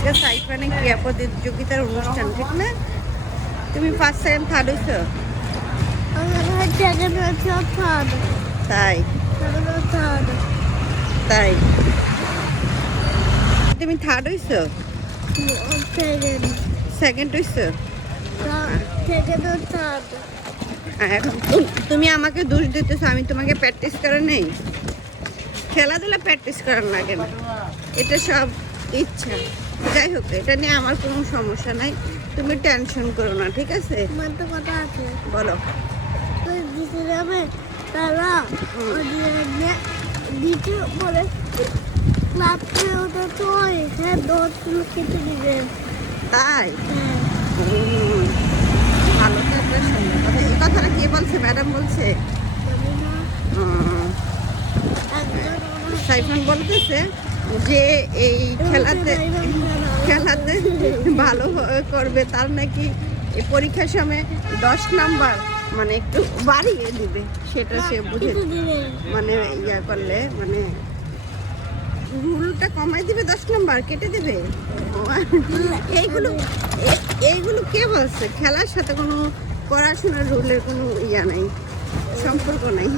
আজকে সাইফানে ক্রীড়া প্রতিযোগিতার অনুষ্ঠান, ঠিক না? তুমি ফার্স্ট সেকেন্ড থার্ড হইছো? তাই তাই তুমি থার্ড হইছো? সেকেন্ড হইছো? এখন তুমি আমাকে দোষ দিতেছো, আমি তোমাকে প্র্যাকটিস করে নেই? খেলাধুলা প্র্যাকটিস করার লাগে না, এটা সব ইচ্ছা। যাই হোক, এটা নিয়ে আমার কোনো সমস্যা নাই, তুমি টেনশন করো না, ঠিক আছে? বলো। তাই ভালো তো একটা সুন্দর কথা। এই কথাটা কে বলছে? ম্যাডাম বলছে? সাইফান বলতেছে যে এই খেলাতে ভালো করবে, তার নাকি এই পরীক্ষার সময় 10 নাম্বার মানে একটু বাড়িয়ে দিবে, সেটা সে বুঝে মানে ইয়া করলে মানে রুলটা কমাই দিবে, 10 নাম্বার কেটে দেবে। এইগুলো কে বলছে? খেলার সাথে কোনো পড়াশোনার রুলের কোনো ইয়া নাই, সম্পর্ক নাই।